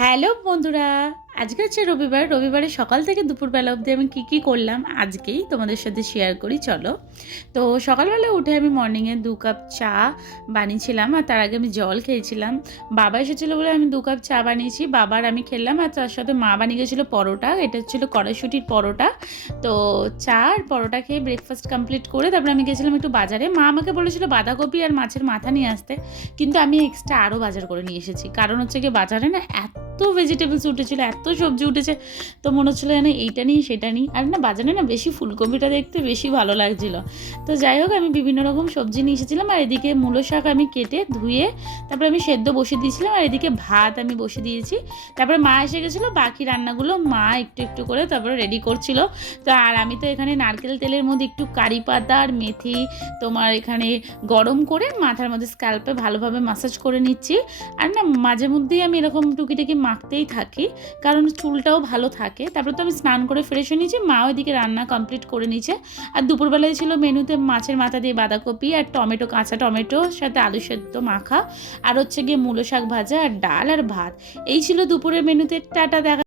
Hello বন্ধুরা, আজকে হচ্ছে রবিবার। রবিবারের সকাল থেকে দুপুরবেলা অবধি আমি কী করলাম আজকেই তোমাদের সাথে শেয়ার করি চলো। তো সকালবেলা উঠে আমি মর্নিংয়ে 2 কাপ চা বানিয়েছিলাম আর তার আগে আমি জল খেয়েছিলাম। বাবা এসেছিলো বলে আমি 2 কাপ চা বানিয়েছি, বাবার আমি খেলাম আর তার সাথে মা বানিয়ে গেছিলো পরোটা। এটা হচ্ছিলো কড়াইশুঁটির পরোটা। তো চা আর পরোটা খেয়ে ব্রেকফাস্ট কমপ্লিট করে তারপরে আমি গেছিলাম একটু বাজারে। মা আমাকে বলেছিলো বাঁধাকপি আর মাছের মাথা নিয়ে আসতে, কিন্তু আমি এক্সট্রা আরও বাজার করে নিয়ে এসেছি। কারণ হচ্ছে গিয়ে বাজারে না এত ভেজিটেবলস উঠেছিল, এত সবজি উঠেছে, তো মনে হচ্ছিলো যেন এইটা নিই সেটা নিই। আর না বাজারে না বেশি ফুলকপিটা দেখতে বেশি ভালো লাগছিল। তো যাই হোক আমি বিভিন্ন রকম সবজি নিয়ে এসেছিলাম আর এদিকে মূলো শাক আমি কেটে ধুয়ে তারপরে আমি সেদ্ধ বসিয়ে দিয়েছিলাম আর এদিকে ভাত আমি বসিয়ে দিয়েছি। তারপরে মা এসে গেছিলো, বাকি রান্নাগুলো মা একটু একটু করে তারপরে রেডি করছিল। তো আর আমি তো এখানে নারকেল তেলের মধ্যে একটু কারি পাতা আর মেথি তোমার এখানে গরম করে মাথার মধ্যে স্ক্যাল্পে ভালোভাবে মাসাজ করে নিচ্ছি। আর না মাঝে মধ্যেই আমি এরকম টুকিটাকি মাখতেই থাকি, কারণ চুলটাও ভালো থাকে। তারপরে তো আমি স্নান করে ফ্রেশ হয়ে নিয়েছি, মাও এদিকে রান্না কমপ্লিট করে নিয়েছে। আর দুপুরবেলায় ছিল মেনুতে মাছের মাথা দিয়ে বাঁধাকপি আর টমেটো, কাঁচা টমেটোর সাথে আলু সেদ্ধ মাখা, আর হচ্ছে গিয়ে মূলো শাক ভাজা আর ডাল আর ভাত। এই ছিল দুপুরের মেনুতে। টাটা, দেখা।